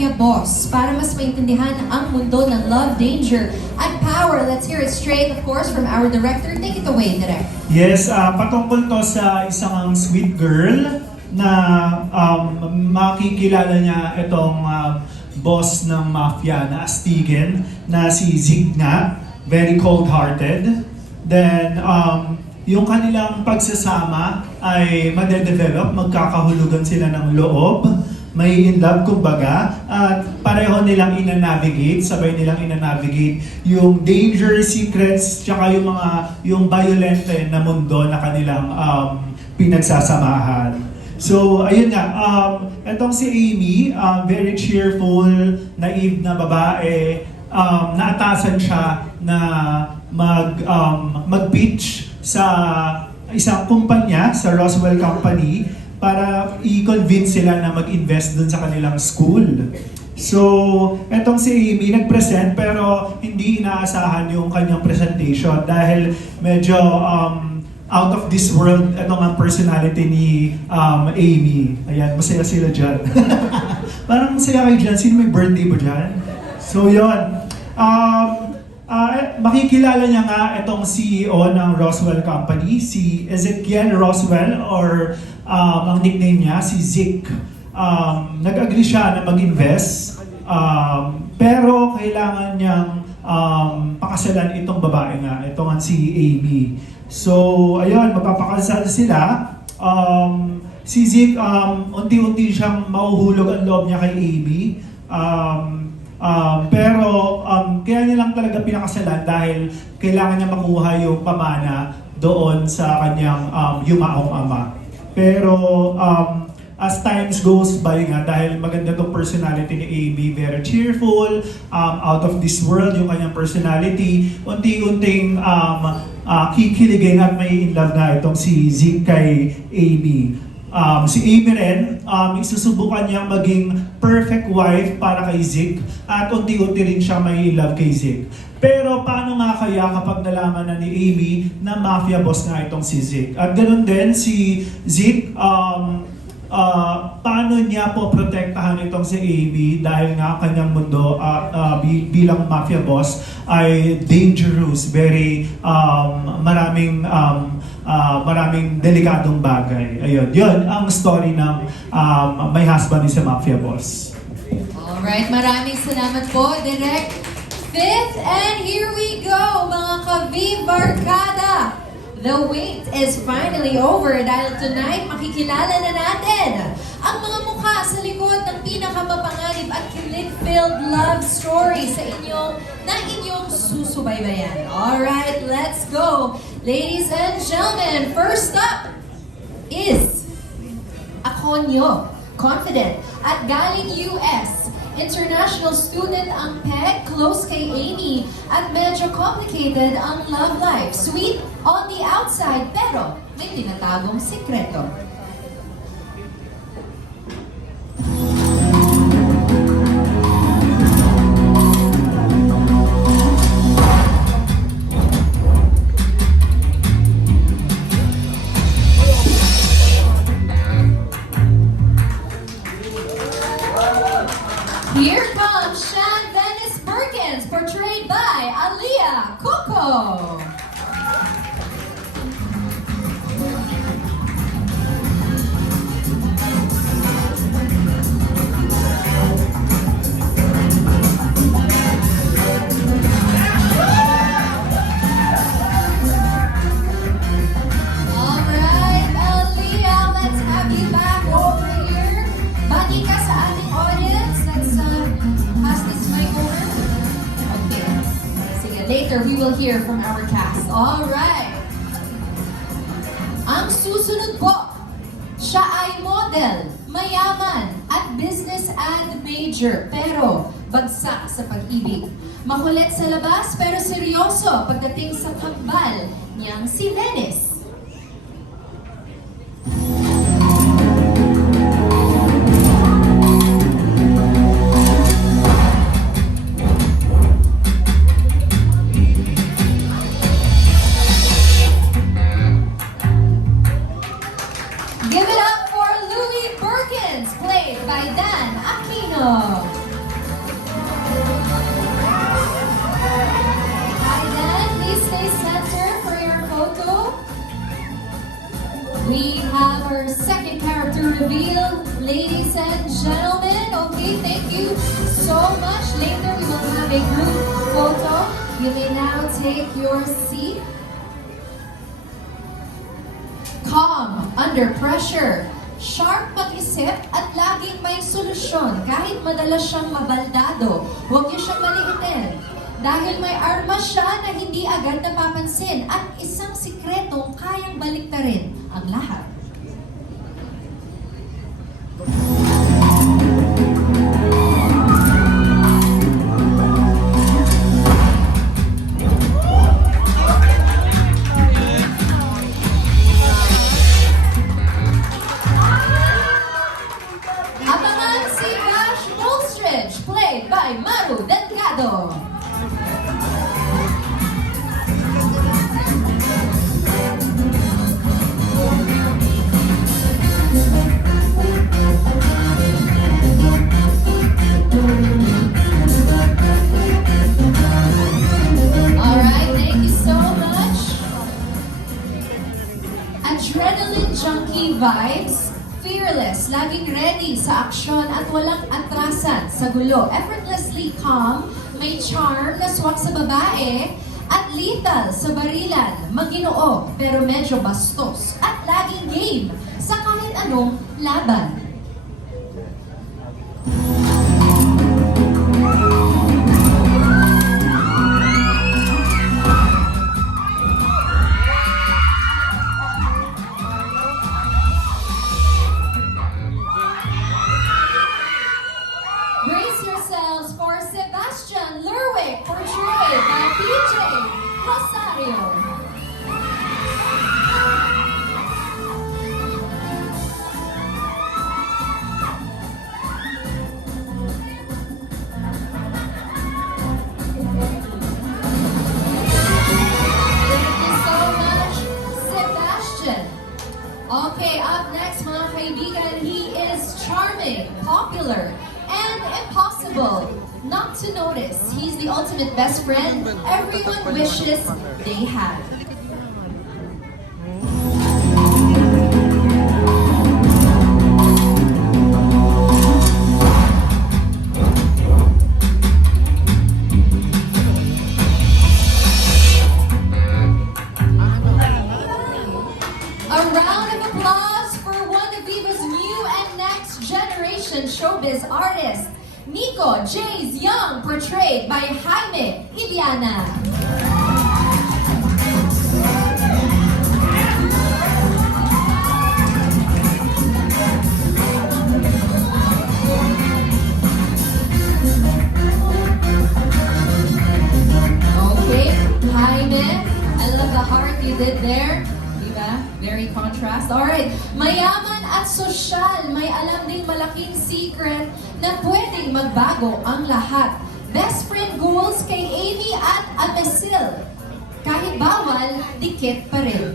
Mafia Boss para mas maintindihan ang mundo ng love, danger, at power. Let's hear it straight, of course, from our director. Take it away, Direk. Yes, patungkol to sa isang sweet girl na makikilala niya itong boss ng mafia na astigin na si Zig nga, very cold-hearted. Then, yung kanilang pagsasama ay madedevelop, magkakahulugan sila ng loob, may in love kumbaga, at pareho nilang ina-navigate, sabay nilang ina-navigate yung danger, secrets, tsaka yung violent na mundo na kanilang pinagsasamahan. So, ayun nga, etong si Amy, very cheerful, naive na babae, naatasan siya na mag-pitch sa isang kumpanya, sa Roswell Company, para i-convince sila na mag-invest dun sa kanilang school. So, etong si Amy nag-present pero hindi inaasahan yung kanyang presentation dahil medyo out of this world itong ang personality ni Amy. Ayan, masaya sila dyan. Parang masaya kayo dyan. Sino may birthday ba dyan? So, yun. Makikilala niya nga itong CEO ng Roswell Company, si Ezekiel Roswell, or ang nickname niya, si Zik. Nag-agree siya na mag-invest, pero kailangan niyang pakasalan itong babae nga, itong si Amy. So, ayun, magpapakasal sila. Si Zik, unti-unti siyang mauhulog ang loob niya kay Amy. Pero kaya niya lang talaga pinakasalan dahil kailangan niya makuha yung pamana doon sa kanyang yumaong ama. Pero as times goes by nga, dahil maganda tong personality ni Amy, very cheerful, out of this world yung kanyang personality, unti-unting kikiligin at may in love na itong si Zik kay Amy. Si Amy rin, isusubukan niyang maging perfect wife para kay Zik at unti-unti rin siya may love kay Zik. Pero paano nga kaya kapag nalaman na ni Amy na mafia boss nga itong si Zik? At ganoon din si Zik, paano niya po protektahan itong si Amy dahil nga kanyang mundo bilang mafia boss ay dangerous, very maraming delikadong bagay. Ayun, yun ang story ng My Husband is a Mafia Boss. Alright, maraming salamat po, Direk. Fifth, and here we go, mga ka-V Barkada! The wait is finally over dahil tonight makikilala na natin ang mga mukha sa likod ng pinakamapanganib at kilig-filled love story sa inyong susubaybayan. Alright, let's go! Ladies and gentlemen, first up is Akonyo, confident at galing US. International student ang Peg, close kay Amy, at medyo complicated ang love life. Sweet on the outside, pero may tinatagong sikreto. Here comes Shan Venice Perkins, portrayed by Aaliyah Coco. Alright, Aaliyah, let's have you back over here. Bati ka sa ating audience. Let's pass this mic over. Okay. Sige, later we will hear from our cast. Alright. Ang susunod po, siya ay model, mayaman, at business ad major, pero bagsak sa pag-ibig. Makulit sa labas, pero seryoso pagdating sa kambal niyang si Venice. Give it up for Louis Perkins, played by Dan Aquino. and gentlemen. Okay, thank you so much. Later, we will have a group photo. You may now take your seat. Calm under pressure. Sharp mag-isip at laging may solusyon kahit madalas siyang mabaldado. Huwag niyo siyang maliitin. Dahil may armas siya na hindi agad napapansin at isang sikretong kayang baliktarin ang lahat. Abangan si Bash Bulstridge, played by Maru Delgado. Alright, thank you so much. Adrenaline junkie vibes. Fearless, laging ready sa aksyon at walang atrasan sa gulo. Effortlessly calm, may charm na swak sa babae, at lethal sa barilan. Maginoo pero medyo bastos at laging game sa kahit anong laban. Brace yourselves for Sebastian Lerwick, portrayed by PJ Rosario. Thank you so much, Sebastian. Okay, up next, mga kaibigan, he is charming, popular, and impossible not to notice. He's the ultimate best friend everyone wishes they had. A round of applause for one of Viva's new and next generation showbiz artists, Nico Jays Young, portrayed by Jaime Iliana. Okay, Jaime, I love the heart you did there. Diba? Very contrast. Alright, mayaman at sosyal, may alam ding malaking secret na pwedeng magbago ang lahat. Best friend goals kay Amy at Amesil. Kahit bawal, dikit pa rin.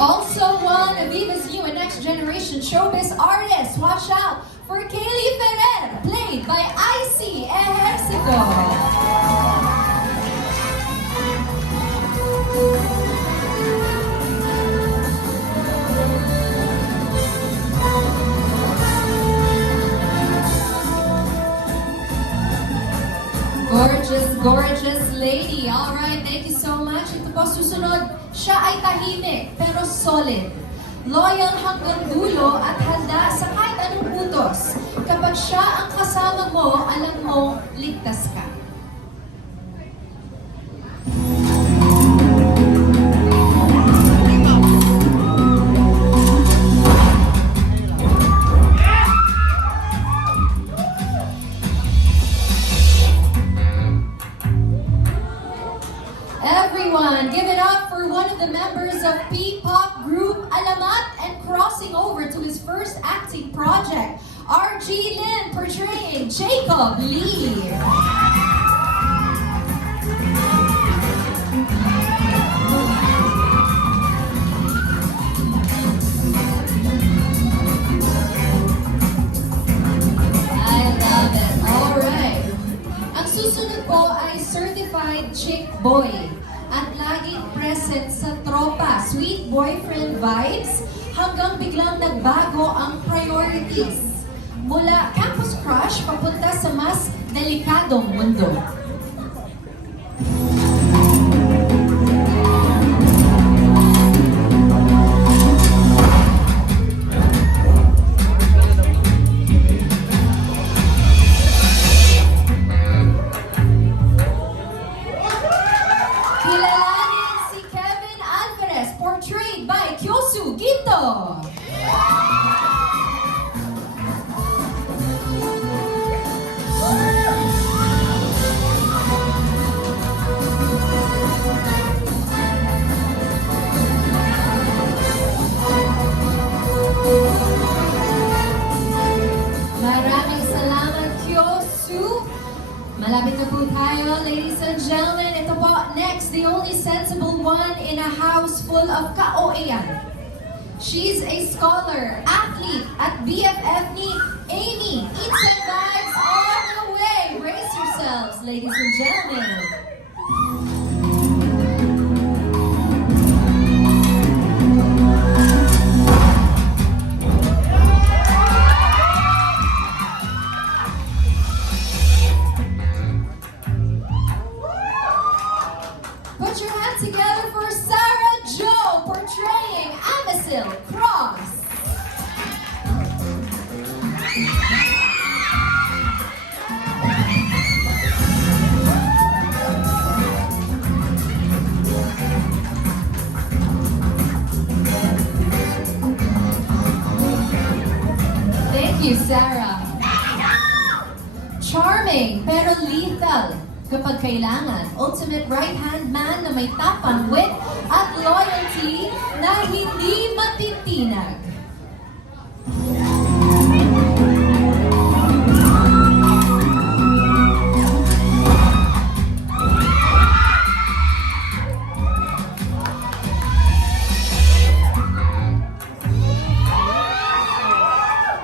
Also one of Viva's new and next generation showbiz artists. Watch out for Kaylee Ferrer, played by Icy Ejercito. Gorgeous, gorgeous lady. All right, thank you so much. Ito po susunod, siya ay tahimik pero solid. Loyal hanggang dulo at handa sa kahit anong utos. Kapag siya ang kasama mo, alam mo, ligtas ka. Everyone, give it up for one of the members of P-pop group Alamat and crossing over to his first acting project, RG Lin portraying Jacob Lee. chick boy at laging present sa tropa, sweet boyfriend vibes, hanggang biglang nagbago ang priorities. Mula campus crush papunta sa mas delikadong mundo. Kilalanin si Kevin Alvarez, portrayed by Kyosu Ginto. Maraming salamat, Kyosu. Malapit na po tayo, ladies and gentlemen. Ito po, next, the only sensible one in a house full of ka-OAyan. She's a scholar, athlete, at BFF ni Amy. Eats and vibes all the way. Brace yourselves, ladies and gentlemen. Put your hands together for Sarah Jo, portraying Amisil Cross. Thank you, Sarah. Charming pero lethal kapag kailangan. Ultimate right-hand man na may tapang, wit at loyalty na hindi matitinag.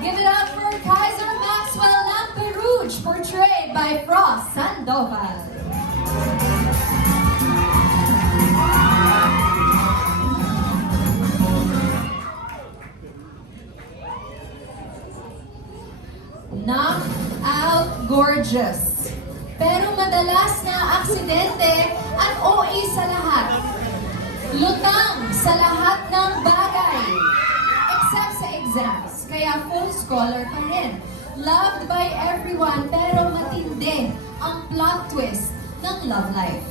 Give it up for Kaiser Maxwell Lamperouge, portrayed by Frost Sandoval. Knock out gorgeous. Pero madalas na aksidente at OA sa lahat. Lutang sa lahat ng bagay. Except sa exams. Kaya full scholar pa rin. Loved by everyone pero matindi ang plot twist ng love life.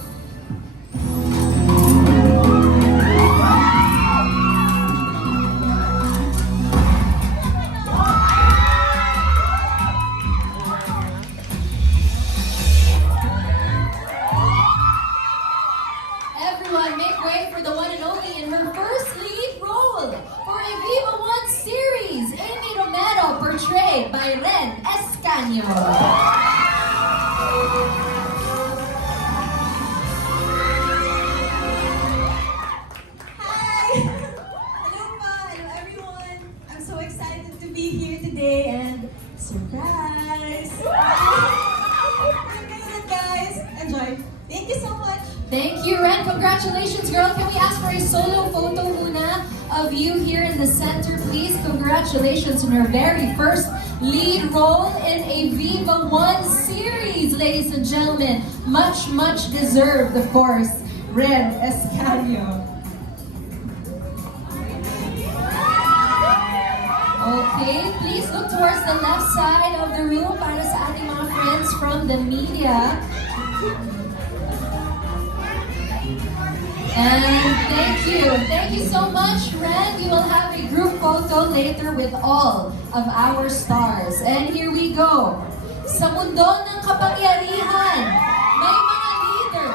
Everyone make way for the one and only in her first lead role for a Viva One series, Amy Romero, portrayed by Ren Escanio. Hi! Hello po! Hello everyone! I'm so excited to be here today and surprise! I'm good guys! Enjoy! Thank you so much! Thank you, Ren. Congratulations, girl. Can we ask for a solo photo muna of you here in the center, please? Congratulations on your very first lead role in a Viva One series, ladies and gentlemen. Much, much deserved, of course, Ren Escanio. Okay, please look towards the left side of the room para sa ating mga friends from the media. And thank you so much, Ren. We will have a group photo later with all of our stars. And here we go. Sa mundo ng kapangyarihan, may mga leader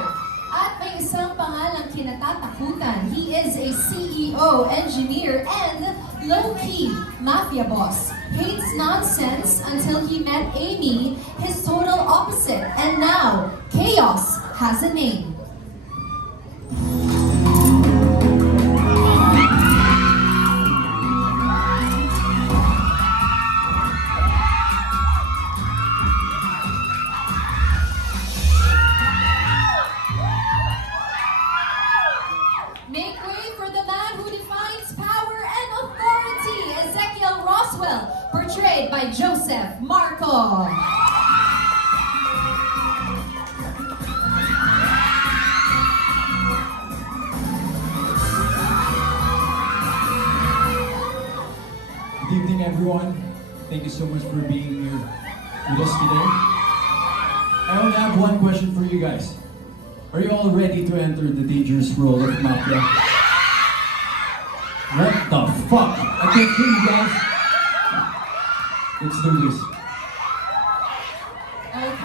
at may isang pangalang kinatatakutan. He is a CEO, engineer, and low-key mafia boss. Hates nonsense until he met Amy, his total opposite. And now, chaos has a name. Campo. Good evening, everyone. Thank you so much for being here with us today. I only have one question for you guys. Are you all ready to enter the dangerous role of Mafia? What the fuck? I can't hear you guys. Let's do this.